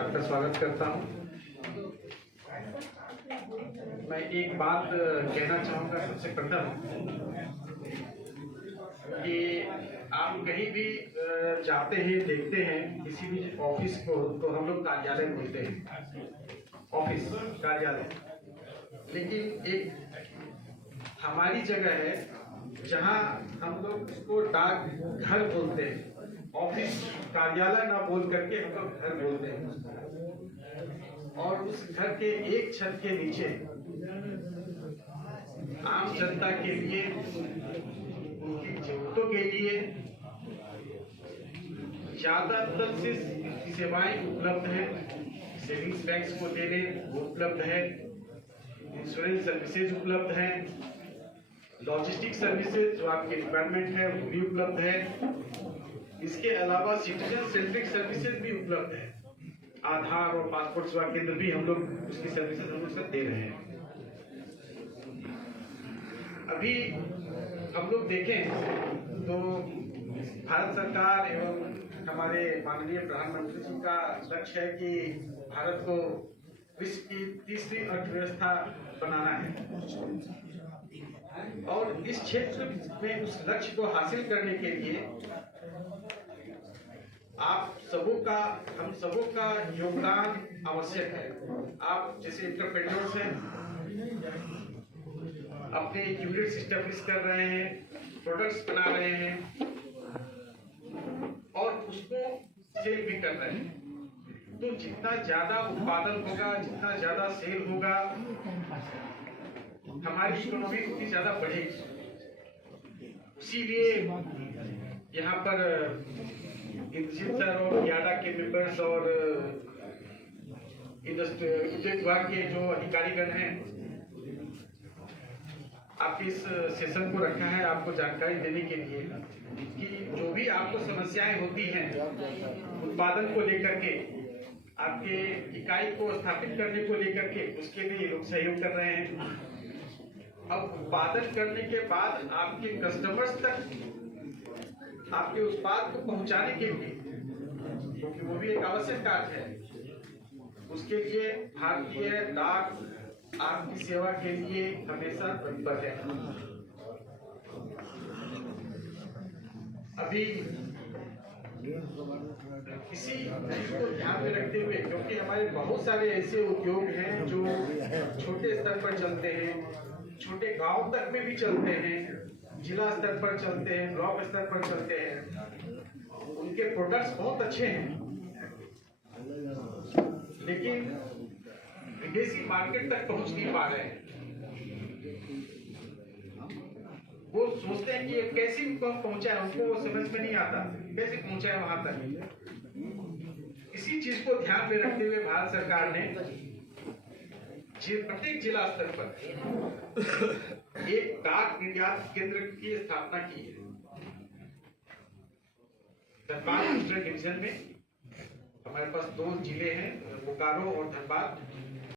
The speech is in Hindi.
आपका स्वागत करता हूं। मैं एक बात कहना चाहूँगा सबसे प्रथम कि आप कहीं भी जाते हैं, देखते हैं किसी भी ऑफिस को, तो हम लोग कार्यालय बोलते हैं, ऑफिस कार्यालय। लेकिन एक हमारी जगह है जहां हम लोग उसको डाक घर बोलते हैं। ऑफिस कार्यालय ना बोल करके हम लोग घर बोलते हैं। और उस घर के एक छत के नीचे आम जनता के लिए, उनकी जरूरतों के लिए ज्यादातर से सेवाएं उपलब्ध है। सेविंग्स बैंक्स को देने वो उपलब्ध है, इंश्योरेंस सर्विसेज उपलब्ध है, लॉजिस्टिक सर्विसेज जो आपके रिक्वायरमेंट है वो भी उपलब्ध है। इसके अलावा सिटीजन सेंट्रिक सर्विसेज भी उपलब्ध है। आधार और पासपोर्ट सेवा केंद्र भी हम लोग उसकी सर्विसेज हम लोग दे रहे हैं। अभी हम लोग देखें तो भारत सरकार एवं हमारे माननीय प्रधानमंत्री जी का लक्ष्य है कि भारत को विश्व की तीसरी अर्थव्यवस्था बनाना है। और इस क्षेत्र में उस लक्ष्य को हासिल करने के लिए आप सबों का, हम सबों का योगदान आवश्यक है। आप जैसे इंटरप्रेन्योर्स हैं, अपने यूनिट्स स्टैब्लिश कर रहे हैं, प्रोडक्ट्स बना रहे हैं और उसको सेल भी कर रहे हैं। तो जितना ज्यादा उत्पादन होगा, जितना ज्यादा सेल होगा, हमारी इकोनॉमी उतनी ज्यादा बढ़ेगी। इसीलिए यहाँ पर इंद्रजीत सर और याडा के मेंबर्स और उद्योग विभाग के जो अधिकारीगण हैं, आपके इस सेशन को रखा है आपको जानकारी देने के लिए कि जो भी आपको समस्याएं होती हैं उत्पादन को लेकर के, आपके इकाई को स्थापित करने को लेकर के, उसके लिए लोग सहयोग कर रहे हैं। अब उत्पादन करने के बाद आपके कस्टमर्स तक आपके उत्पाद को पहुंचाने के लिए, क्योंकि वो भी एक आवश्यक कार्य है, उसके लिए भारतीय डाक आपकी सेवा के लिए हमेशा तत्पर है। अभी इसी चीज को ध्यान में रखते हुए, क्योंकि हमारे बहुत सारे ऐसे उद्योग हैं जो छोटे स्तर पर चलते हैं, छोटे गांव तक में भी चलते हैं, जिला स्तर पर चलते हैं, ब्लॉक स्तर पर चलते हैं। उनके प्रोडक्ट्स बहुत अच्छे हैं, लेकिन विदेशी मार्केट तक पहुंच नहीं पा रहे हैं। वो सोचते हैं कि ये कैसे पहुंचाए, उनको वो समझ में नहीं आता कैसे पहुंचाए वहां तक। इसी चीज को ध्यान में रखते हुए भारत सरकार ने प्रत्येक जिला स्तर पर एक डाक निर्यात केंद्र की स्थापना की है। धनबाद ईस्टर्न डिवीजन में हमारे पास 2 जिले हैं, बोकारो और धनबाद।